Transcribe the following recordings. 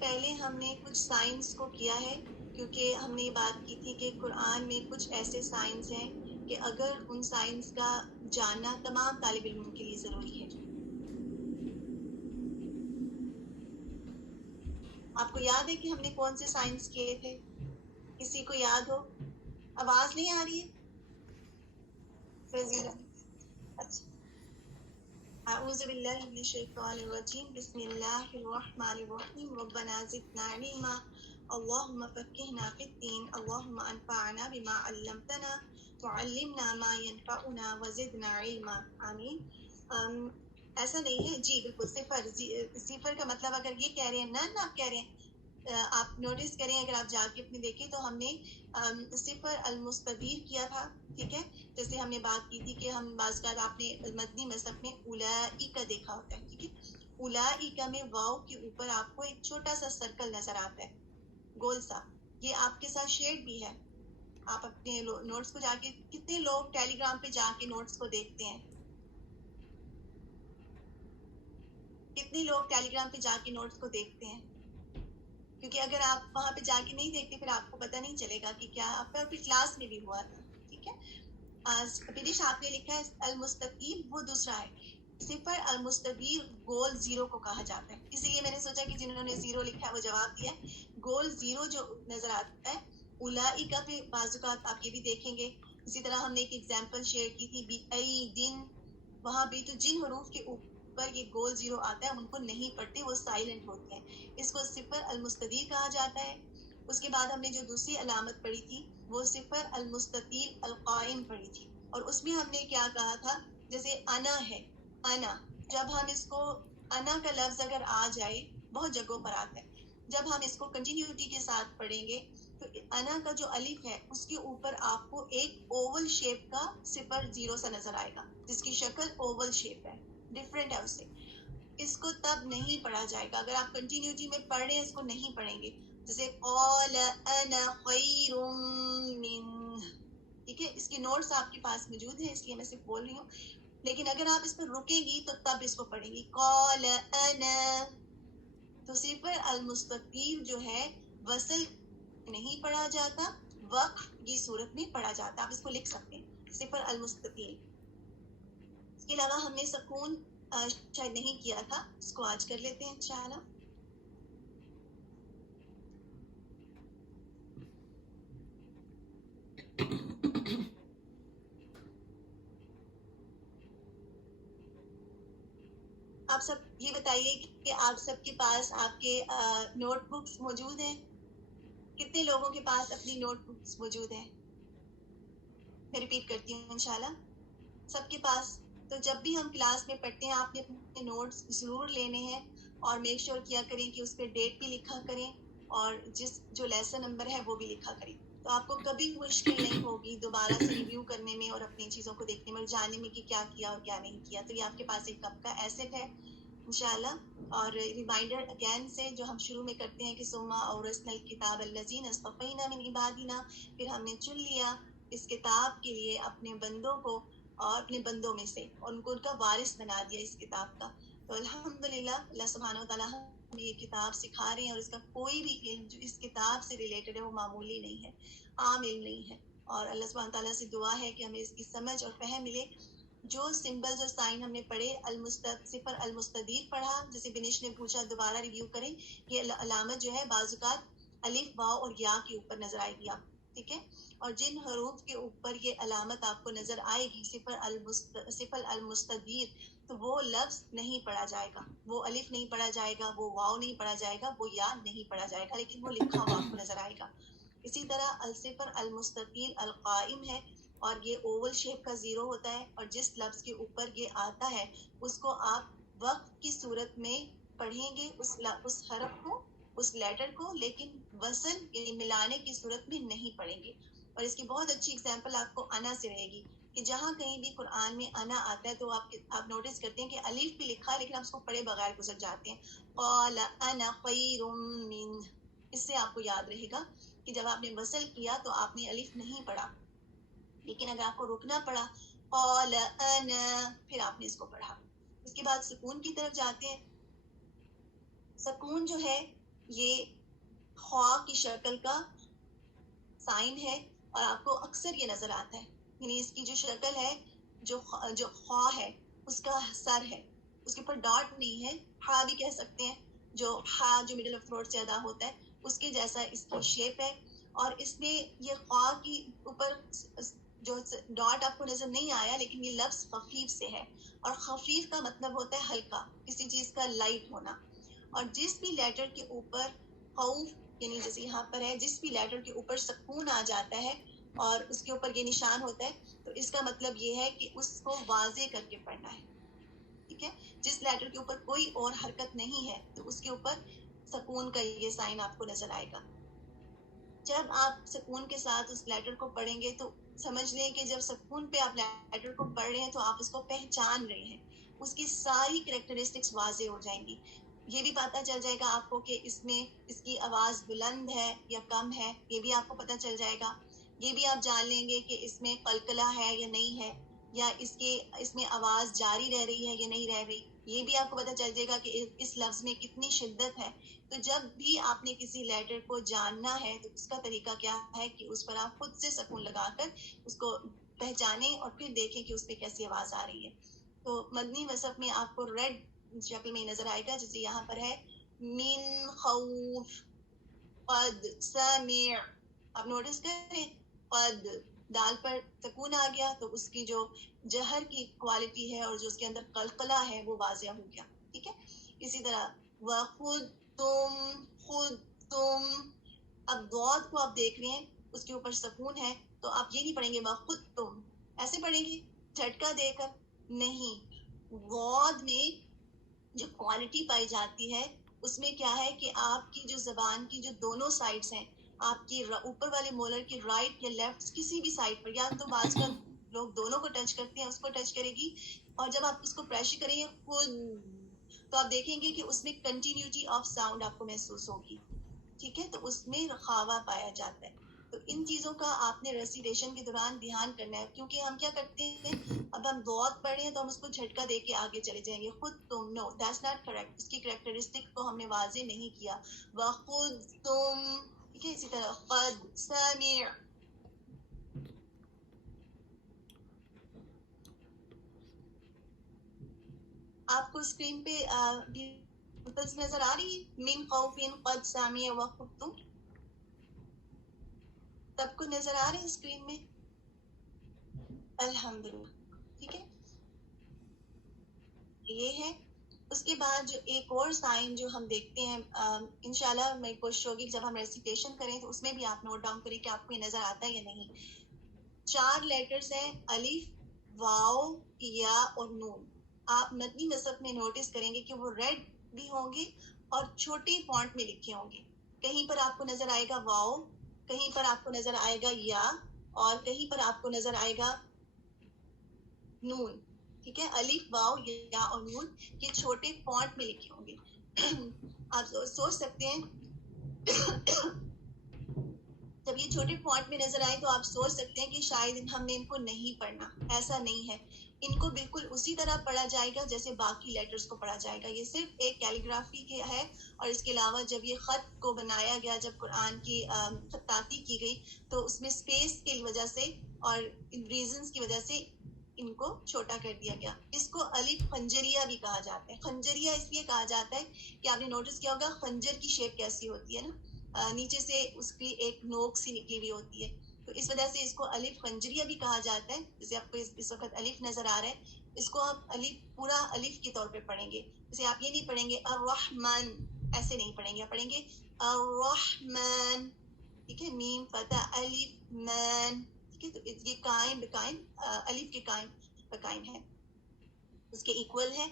پہلے ہم نے کچھ سائنس کو کیا ہے، کیونکہ ہم نے یہ بات کی تھی کہ قرآن میں کچھ ایسے سائنس ہیں کہ اگر ان سائنس کا جاننا تمام طالب علموں کے لیے ضروری ہے. آپ کو یاد ہے کہ ہم نے کون سے سائنس کیے تھے؟ کسی کو یاد ہو؟ آواز نہیں آ رہی ہے رضیلا؟ اچھا. اعوذ باللہ من الشیطان الرجیم، بسم اللہ الرحمن الرحیم. ربنا زدنا علما اللهم فقهنا في الدين اللهم انفعنا بما علمتنا وعلمنا ما ينفعنا وزدنا علما. آمین. ایسا نہیں ہے جی، بالکل صفر. صفر کا مطلب اگر یہ کہہ رہے ہیں نن آپ کہہ رہے ہیں، آپ نوٹس کریں اگر آپ جا کے اپنے دیکھیں تو ہم نے صفر المستدیر کیا تھا. ٹھیک ہے، جیسے ہم نے بات کی تھی کہ ہم بعض اوقات آپ نے مدنی مذہب میں اولئک دیکھا ہوتا ہے. ٹھیک ہے، اولئک میں واو کے اوپر آپ کو ایک چھوٹا سا سرکل نظر آتا ہے، گول سا. یہ آپ کے ساتھ شیڈ بھی ہے. آپ اپنے نوٹس کو جا کے، کتنے لوگ ٹیلی گرام پہ جا کے نوٹس کو دیکھتے ہیں؟ کتنے لوگ ٹیلی گرام پہ جا کے نوٹس کو دیکھتے ہیں؟ کیونکہ اگر آپ وہاں پہ جا کے نہیں دیکھتے پھر آپ کو پتہ نہیں چلے گا کہ کیا آپ کا، اور پھر کلاس میں بھی ہوا تھا. ٹھیک ہے، بدیش آپ نے لکھا ہے المستقیم، وہ دوسرا ہے. صفر المستدیر گول زیرو کو کہا جاتا ہے. اسی لیے میں نے سوچا کہ جنہوں نے زیرو لکھا ہے وہ جواب دیا. گول زیرو جو نظر آتا ہے اولئک پہ بعض اوقات آپ یہ بھی دیکھیں گے. اسی طرح ہم نے ایک ایگزامپل شیئر کی تھی بِأَیْدٍ، وہاں بھی تو جن حروف کے اوپر یہ گول زیرو آتا ہے ہم ان کو نہیں پڑھتے، وہ سائلنٹ ہوتے ہیں. اس کو صفر المستدیر کہا جاتا ہے. اس کے بعد ہم نے جو دوسری علامت پڑھی تھی وہ صفر المستطیل القائم پڑھی تھی، اور اس میں ہم نے کیا کہا تھا، جیسے انا ہے، انا، جب ہم اس کو، انا کا لفظ اگر آ جائے، بہت جگہوں پر آتا ہے، جب ہم اس کو کنٹینیوٹی کے ساتھ پڑھیں گے تو انا کا جو الف ہے اس کے اوپر آپ کو ایک اوول شیپ کا صفر زیرو سا نظر آئے گا، جس کی شکل اوول شیپ ہے، ڈفرینٹ ہے اس سے. اس کو تب نہیں پڑھا جائے گا اگر آپ کنٹینیوٹی میں پڑھ رہے ہیں، اس کو نہیں پڑھیں گے. جیسے قال انا خیر منہ. ٹھیک ہے، اس کی نوٹس آپ کے پاس موجود ہیں اس لیے میں صرف بول رہی ہوں، لیکن اگر آپ اس پر رکیں گی تو تب اس کو پڑھیں گی قال انا. تو صفر المستقیر جو ہے وصل نہیں پڑھا جاتا، وقف کی صورت میں پڑھا جاتا. آپ اس کو لکھ سکتے ہیں صفر المستقیر. اس کے علاوہ ہم نے سکون شاید نہیں کیا تھا، اس کو آج کر لیتے ہیں انشاءاللہ. آپ سب یہ بتائیے کہ آپ سب کے پاس آپ کے نوٹ بکس موجود ہیں؟ کتنے لوگوں کے پاس اپنی نوٹ بکس موجود ہیں؟ میں ریپیٹ کرتی ہوں انشاءاللہ، سب کے پاس. تو جب بھی ہم کلاس میں پڑھتے ہیں آپ نے اپنے نوٹس ضرور لینے ہیں، اور میک شیور کیا کریں کہ اس پہ ڈیٹ بھی لکھا کریں اور جو لیسن نمبر ہے وہ بھی لکھا کریں. تو آپ کو کبھی مشکل نہیں ہوگی دوبارہ سے ریویو کرنے میں اور اپنی چیزوں کو دیکھنے میں اور جاننے میں کہ کیا کیا اور کیا نہیں کیا. تو یہ آپ کے پاس ایک کپ کا ایسٹ ہے انشاءاللہ. اور ریمائنڈر اگین سے جو ہم شروع میں کرتے ہیں کہ ثم اورثنا الکتاب الذین اصطفینا من عبادنا، پھر ہم نے چن لیا اس کتاب کے لیے اپنے بندوں کو اور اپنے بندوں میں سے، اور ان کو ان کا وارث بنا دیا اس کتاب کا. تو الحمدللہ اللہ سبحانہ وتعالیٰ ہمیں یہ کتاب سکھا رہے ہیں، اور اس کا کوئی بھی علم جو اس کتاب سے ریلیٹڈ ہے وہ معمولی نہیں ہے، عام علم نہیں ہے. اور اللہ سبحانہ تعالیٰ سے دعا ہے کہ ہمیں اس کی سمجھ اور فہم ملے. جو سمبلز اور سائن ہم نے پڑھے، صفر المستدیر پڑھا، جیسے بنش نے پوچھا دوبارہ ریویو کریں. یہ علامت جو ہے بعض اوقات الف واو اور یا کے اوپر نظر آئے گی آپ. ٹھیک ہے، اور جن حروف کے اوپر یہ علامت آپ کو نظر آئے گی صفر المستدیر، تو وہ لفظ نہیں پڑھا جائے گا، وہ الف نہیں پڑھا جائے گا، وہ واو نہیں پڑھا جائے گا، وہ یا نہیں پڑھا جائے گا، لیکن وہ لکھا ہوا آپ کو نظر آئے گا. اسی طرح الصفر المستقیل القائم ہے، اور یہ اوول شیپ کا زیرو ہوتا ہے، اور جس لفظ کے اوپر یہ آتا ہے اس کو آپ وقت کی صورت میں پڑھیں گے، اس حرف کو، اس لیٹر کو، لیکن وصل یعنی ملانے کی صورت میں نہیں پڑھیں گے. اور اس کی بہت اچھی اگزامپل آپ کو انا سے رہے گی کہ جہاں کہیں بھی قرآن میں انا آتا ہے تو آپ نوٹس کرتے ہیں کہ الف بھی لکھا ہے لیکن آپ اس کو پڑھے بغیر گزر جاتے ہیں. قال انا خیر منہ. اس سے آپ کو یاد رہے گا کہ جب آپ نے وصل کیا تو آپ نے الف نہیں پڑھا، لیکن اگر آپ کو رکنا پڑا قال انا، پھر آپ نے اس کو پڑھا. اس کے بعد سکون کی طرف جاتے ہیں. سکون جو ہے یہ خواہ کی شکل کا سائن ہے اور آپ کو اکثر یہ نظر آتا ہے. یعنی اس کی جو شکل ہے، جو خواہ ہے اس کا سر ہے، اس کے اوپر ڈاٹ نہیں ہے. ہا بھی کہہ سکتے ہیں، جو ہا جو مڈل آف تھروٹ سے ادا ہوتا ہے اس کے جیسا اس کی شیپ ہے. اور اس میں یہ خواہ کی اوپر جو ڈاٹ آپ کو نظر نہیں آیا، لیکن یہ لفظ خفیف سے ہے. اور خفیف کا مطلب ہوتا ہے ہلکا، کسی چیز کا لائٹ ہونا. اور جس بھی لیٹر کے اوپر خوف، یعنی جیسے یہاں پر ہے، جس بھی لیٹر کے اوپر سکون آ جاتا ہے اور اس کے اوپر یہ نشان ہوتا ہے، تو اس کا مطلب یہ ہے کہ اس کو واضح کر کے پڑھنا ہے. ٹھیک ہے. جس لیٹر کے اوپر کوئی اور حرکت نہیں ہے تو اس کے اوپر سکون کا یہ سائن آپ کو نظر آئے گا. جب آپ سکون کے ساتھ اس لیٹر کو پڑھیں گے تو سمجھ لیں کہ جب سکون پہ آپ لیٹر کو پڑھ رہے ہیں تو آپ اس کو پہچان رہے ہیں. اس کی ساری کریکٹرسٹکس واضح ہو جائیں گی. یہ بھی پتہ چل جائے گا آپ کو کہ اس میں اس کی آواز بلند ہے یا کم ہے، یہ بھی آپ کو پتہ چل جائے گا. یہ بھی آپ جان لیں گے کہ اس میں قلقلہ ہے یا نہیں ہے، یا اس میں آواز جاری رہ رہی ہے یا نہیں رہ رہی. یہ بھی آپ کو پتہ چل جائے گا کہ اس لفظ میں کتنی شدت ہے. تو جب بھی آپ نے کسی لیٹر کو جاننا ہے تو اس کا طریقہ کیا ہے کہ اس پر آپ خود سے سکون لگا کر اس کو پہچانیں اور پھر دیکھیں کہ اس پہ کیسی آواز آ رہی ہے. تو مدنی وصف میں آپ کو ریڈ شکل میں نظر آئے گا، جیسے یہاں پر ہے من خوف قد سامع. آپ نوٹس کریں، قد دال پر سکون آ گیا تو اس کی جو جہر کی کوالٹی ہے اور جو اس کے اندر قلقلہ ہے وہ واضح ہو گیا. ٹھیک ہے. اسی طرح وخود خود تم. اب ضاد کو آپ دیکھ رہے ہیں، اس کے اوپر سکون ہے تو آپ یہ نہیں پڑھیں گے وخود تم ایسے پڑھیں گے جھٹکا دے کر. نہیں، ضاد میں جو کوالٹی پائی جاتی ہے اس میں کیا ہے کہ آپ کی جو زبان کی جو دونوں سائڈز ہیں، آپ کی اوپر والے مولر کی رائٹ یا لیفٹ کسی بھی سائڈ پر، یا تو بعض کا لوگ دونوں کو ٹچ کرتے ہیں، اس کو ٹچ کرے گی. اور جب آپ اس کو پریشر کریں گے خود، تو آپ دیکھیں گے کہ اس میں کنٹینیوٹی آف ساؤنڈ آپ کو محسوس ہوگی. ٹھیک ہے. تو اس میں رخاوہ پایا جاتا ہے. تو ان چیزوں کا آپ نے ریسیٹیشن کے دوران دھیان کرنا ہے، کیونکہ ہم کیا کرتے ہیں، اب ہم ضاد پڑھ رہے ہیں تو ہم اس کو جھٹکا دے کے آگے چلے جائیں گے. خود تم، نو دیٹس ناٹ کریکٹ. اس کی کریکٹرسٹک کو ہم نے واضح نہیں کیا. وخود تم. ٹھیک ہے. اسی طرح قد سامع. آپ کو اسکرین پہ ڈیٹیلز نظر آ رہی ہے؟ من خوف قد سامع وخود تم سب کو نظر آ رہے ہیں اسکرین میں؟ الحمدللہ. ٹھیک ہے. یہ ہے. اس کے بعد جو ایک اور سائن جو ہم دیکھتے ہیں، انشاءاللہ میں کوشش ہوگی جب ہم ریسیٹیشن کریں تو اس میں بھی آپ نوٹ ڈاؤن کریں کہ آپ کو یہ نظر آتا ہے یا نہیں. 4 لیٹرز ہیں، الف، واو، یا اور نون. آپ مدنی وصف میں نوٹس کریں گے کہ وہ ریڈ بھی ہوں گے اور چھوٹے فونٹ میں لکھے ہوں گے. کہیں پر آپ کو نظر آئے گا واو، کہیں پر آپ کو نظر آئے گا یا، اور کہیں پر آپ کو نظر آئے گا نون. ٹھیک ہے. الف، واو، یا اور نون یہ چھوٹے فونٹ میں لکھے ہوں گے. آپ سوچ سکتے ہیں جب یہ چھوٹے فونٹ میں نظر آئے تو آپ سوچ سکتے ہیں کہ شاید ہم نے ان کو نہیں پڑھنا. ایسا نہیں ہے. ان کو بالکل اسی طرح پڑھا جائے گا جیسے باقی لیٹرز کو پڑھا جائے گا. یہ صرف ایک کیلیگرافی کے ہے، اور اس کے علاوہ جب یہ خط کو بنایا گیا، جب قرآن کی خطاطی کی گئی تو اس میں اسپیس کی وجہ سے اور ریزنز کی وجہ سے ان کو چھوٹا کر دیا گیا. اس کو الف خنجریہ بھی کہا جاتا ہے. خنجریہ اس لیے کہا جاتا ہے کہ آپ نے نوٹس کیا ہوگا خنجر کی شیپ کیسی ہوتی ہے نا، نیچے سے اس کی ایک نوک سی نکلی ہوئی ہوتی ہے. تو اس وجہ سے اس کو الف خنجریہ بھی کہا جاتا ہے. جیسے آپ کو اس وقت الف نظر آ رہا ہے، اس کو آپ الف پورا الف کے طور پہ پڑھیں گے. جیسے آپ یہ نہیں پڑھیں گے الرحمن، ایسے نہیں پڑھیں گے. آپ پڑھیں گے الرحمن. ٹھیک ہے. میم فتح الف من. ٹھیک ہے. تو یہ قائم بقائم الف کے قائم بقائم ہے، اس کے ایکول ہے.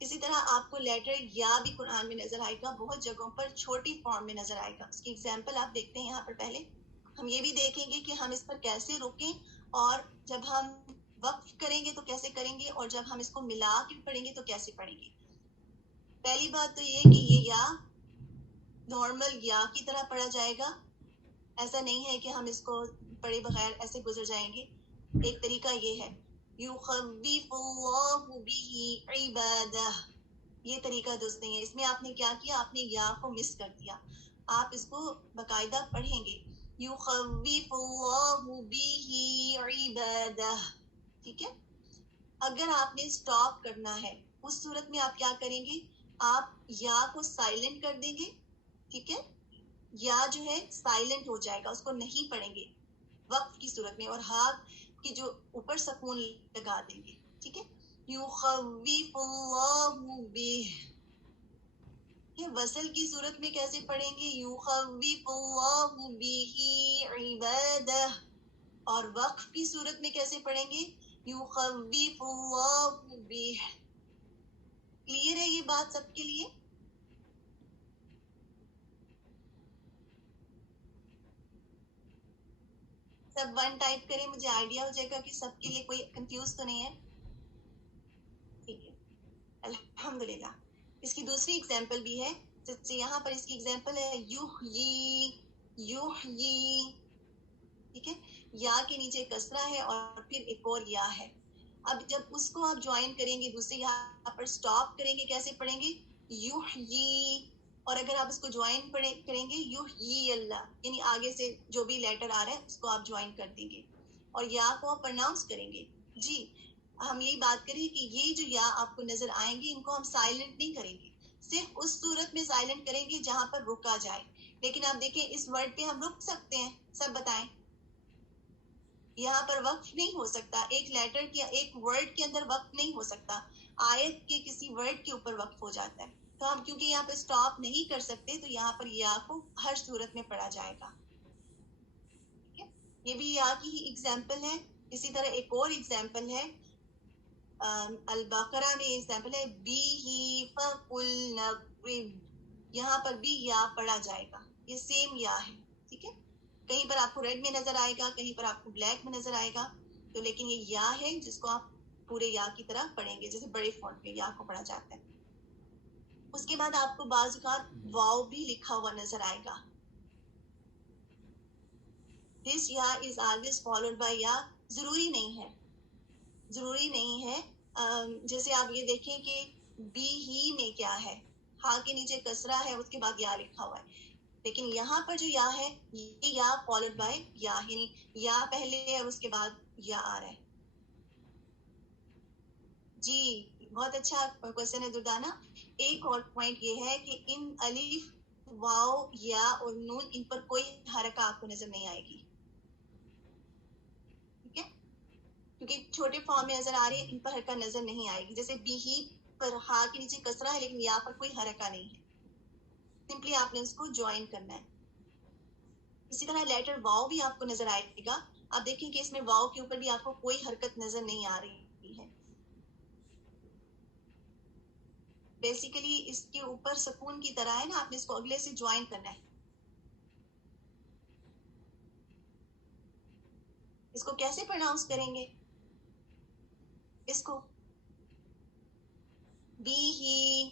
اسی طرح آپ کو لیٹر یا بھی قرآن میں نظر آئے گا، بہت جگہوں پر چھوٹی فارم میں نظر آئے گا. اس کی ایگزامپل آپ دیکھتے ہیں یہاں پر. پہلے ہم یہ بھی دیکھیں گے کہ ہم اس پر کیسے رکیں، اور جب ہم وقف کریں گے تو کیسے کریں گے، اور جب ہم اس کو ملا کے پڑھیں گے تو کیسے پڑھیں گے. پہلی بات تو یہ کہ یہ یا نارمل یا کی طرح پڑھا جائے گا. ایسا نہیں ہے کہ ہم اس کو پڑھے بغیر ایسے گزر جائیں گے. ایک طریقہ یہ ہے یخوف اللہ به عبادہ. یہ طریقہ درست نہیں ہے. اس میں آپ نے کیا کیا, آپ نے یا کو مس کر دیا. آپ اس کو باقاعدہ پڑھیں گے, یخوف اللہ بہ عبادہ. ٹھیک ہے. اگر آپ نے سٹاپ کرنا ہے اس صورت میں آپ کیا کریں گے, آپ یا کو سائلنٹ کر دیں گے. ٹھیک ہے, یا جو ہے سائلنٹ ہو جائے گا, اس کو نہیں پڑھیں گے وقف کی صورت میں, اور ہا کی جو اوپر سکون لگا دیں گے. ٹھیک ہے, یخوف اللہ بہ. وصل کی صورت میں کیسے پڑھیں گے, یخوف اللہ بہ عبادہ. اور وقف کی صورت میں کیسے پڑھیں گے, یخوف اللہ بہ. کلیئر ہے یہ بات سب کے لیے؟ سب ون ٹائپ کریں, مجھے آئیڈیا ہو جائے گا کہ سب کے لیے کوئی کنفیوز تو نہیں ہے. ٹھیک ہے, الحمدللہ. اس کی دوسری ایگزامپل بھی ہے, جیسے یہاں پر اس کی ایگزامپل ہے یحیی. یحیی. ٹھیک ہے, یا کے نیچے کسرہ ہے اور پھر ایک اور یا ہے. اب جب اس کو آپ جوائن کریں گے دوسرے یہاں پر سٹاپ کریں گے, کیسے پڑھیں گے, یحیی. اور اگر آپ اس کو جوائن کریں گے یحیی اللہ, یعنی آگے سے جو بھی لیٹر آ رہا ہے اس کو آپ جوائن کر دیں گے, اور یا کو آپ پرناؤنس کریں گے. جی, ہم یہی بات کریں کہ یہ جو یا آپ کو نظر آئیں گے ان کو ہم سائلنٹ نہیں کریں گے, صرف اس صورت میں سائلنٹ کریں گے جہاں پر رکا جائے. لیکن آپ دیکھیں اس ورڈ پہ ہم رک سکتے ہیں, سب بتائیں. یہاں پر وقف نہیں ہو سکتا, ایک لیٹر کے ایک ورڈ کے اندر وقف نہیں ہو سکتا, آیت کے کسی ورڈ کے اوپر وقف ہو جاتا ہے. تو ہم کیونکہ یہاں پہ سٹاپ نہیں کر سکتے تو یہاں پر یا کو ہر صورت میں پڑھا جائے گا. ٹھیک ہے, یہ بھی یا کی ہی ایگزامپل ہے. اسی طرح ایک اور ایگزامپل ہے البقرہ میں, ایگزامپل ہے بی ہی فقل نضرب. یہاں پر بھی یا پڑھا جائے گا, یہ سیم یا ہے. ٹھیک ہے, کہیں پر آپ کو ریڈ میں نظر آئے گا, کہیں پر آپ کو بلیک میں نظر آئے گا, تو لیکن یہ یا ہے جس کو آپ پورے یا کی طرح پڑھیں گے, جیسے بڑے فونٹ میں یا کو پڑھا جاتا ہے. اس کے بعد آپ کو بعض اوقات واو بھی لکھا ہوا نظر آئے گا. دس یا از آلویز فالوڈ بائی یا. ضروری نہیں ہے, ضروری نہیں ہے. جیسے آپ یہ دیکھیں کہ بی ہی میں کیا ہے, ہا کے نیچے کسرہ ہے, اس کے بعد یا لکھا ہوا ہے. لیکن یہاں پر جو یا ہے یہ یا فالوڈ بائی یا, یعنی یا پہلے اور اس کے بعد یا آ رہا ہے. جی, بہت اچھا کوشچن ہے دردانہ. ایک اور پوائنٹ یہ ہے کہ ان الف واو یا اور نون ان پر کوئی حرکت آپ کو نظر نہیں آئے گی. ٹھیک ہے, کیونکہ چھوٹے فارم میں نظر آ رہی ہے, ان پر حرکت نظر نہیں آئے گی. جیسے بی ہی پر ہا کے نیچے کسرہ ہے لیکن یا پر کوئی حرکت نہیں ہے, سمپلی آپ نے اس کو جوائن کرنا ہے. اسی طرح لیٹر واو بھی آپ کو نظر آئے گا. آپ دیکھیں کہ اس میں واو کے اوپر بھی آپ کو کوئی حرکت نظر نہیں آ رہی ہے. بیسیکلی اس کے اوپر سکون کی طرح ہے نا, آپ نے اس کو اگلے سے جوائن کرنا ہے. اس کو کیسے پرناؤنس کریں گے, اس کو بی ہی,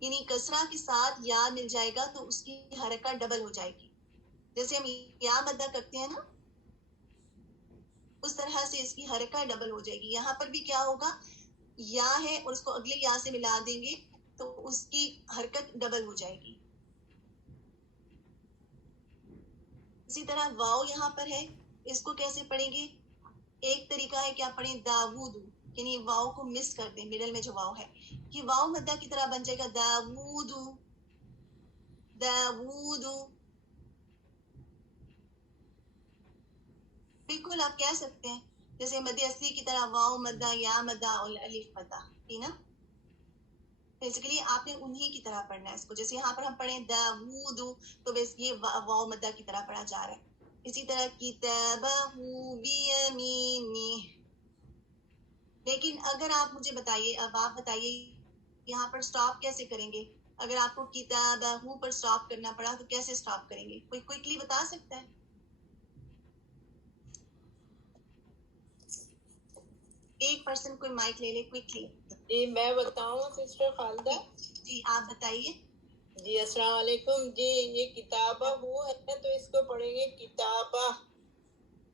یعنی کسرہ کے ساتھ یا مل جائے گا تو اس کی حرکت ڈبل ہو جائے گی. جیسے ہم یا مدہ کرتے ہیں نا, اس طرح سے اس کی حرکت ڈبل ہو جائے گی. یہاں پر بھی کیا ہوگا, یا ہے اور اس کو اگلے یا سے ملا دیں گے تو اس کی حرکت ڈبل ہو جائے گی. اسی طرح واو یہاں پر ہے, اس کو کیسے پڑھیں گے, ایک طریقہ ہے کہ آپ پڑھیں داود, یعنی واو کو مس کر دیں, مڈل میں جو واو ہے یہ واو مدہ کی طرح بن جائے گا داود. داود بالکل آپ کہہ سکتے ہیں, جیسے مد اصلی کی طرح واو مدہ یا مدہ اور الف مدہ تھی نا. بیسیکلی آپ نے انہی کی طرح پڑھنا ہے اس کو. جیسے یہاں پر ہم پڑھیں داود تو بس یہ واو مدہ کی طرح پڑھا جا رہا ہے. اسی طرح کتابہ بیمینہ. لیکن اگر آپ مجھے بتائیے, اب آپ بتائیے یہاں پر سٹاپ کیسے کریں گے. اگر آپ کو کتابہ پر سٹاپ کرنا پڑا تو کیسے سٹاپ کریں گے, کوئی کوئکلی بتا سکتا ہے؟ ایک پرسن کوئی مائک لے لے کوئکلی. جی میں بتاؤں سسٹر خالدہ. جی آپ بتائیے. جی السلام علیکم. جی یہ کتابہ ہو ہے تو اس کو پڑھیں گے کتابہ.